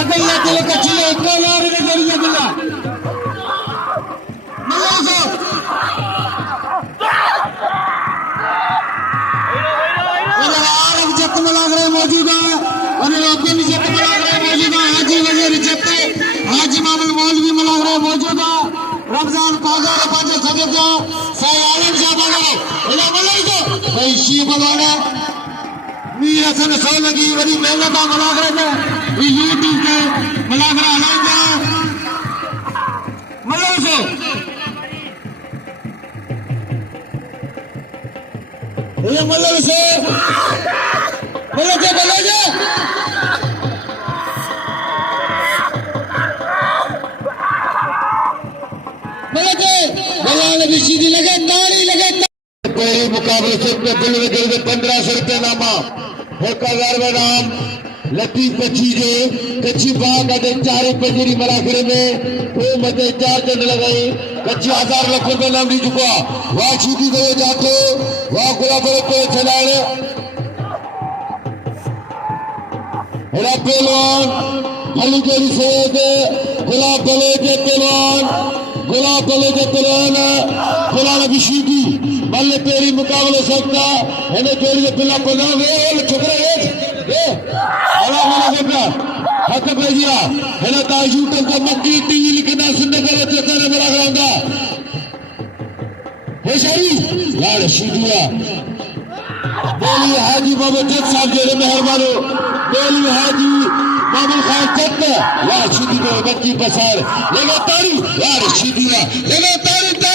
अगला दिल कच्ची है कोलार ने जरिए दिला मल्ला आरब जत मलाग रहे मौजूद है और अब्दुल जत मलाग रहे मौजूद है हाजी वजीर जत हाजी मामूल मौलवी मलाग रहे मौजूद है रमजान काजर पांच सदस्य जो सयालम जाबाने इला मलाई जो भाई शी बलाने मीर हसन सोलगी वरी मेहनत मलाग रहे थे यूट्यूब पे मलाग रहा लाइंगा मल्ला से ये मल्ला से सीधी लगे ताली लगे पहले मुकाबले से 1500 रुपये नामा 1000 नाम लतीफ कच्ची जो कच्ची बाग आते 4 रुपये जी मलाखड़े में वो मत 4 चंद लगाई कच्ची 1000 लाख रुपये नाम नहीं चुका वह सीधी गए जाते वह गुलाब पे चलाने पहलवान हली जोड़ी से गुलाब बले के पहलवान गुलाब अभिषेकी मल्ले पेरी मुकाबले सकता है जोड़ी के पिला बना छोकरा हक भेजिया है ताजू को मक्की टीवी लिखना सुनने कर मेरा कराऊंगा है शाही यार शीदिया बोली हाजी बाबा जज साहब जो मेहरबानो बोली हाजी बाबा खान जट यार शीदी को बच्ची पसार लगातार यार शीदिया लगातार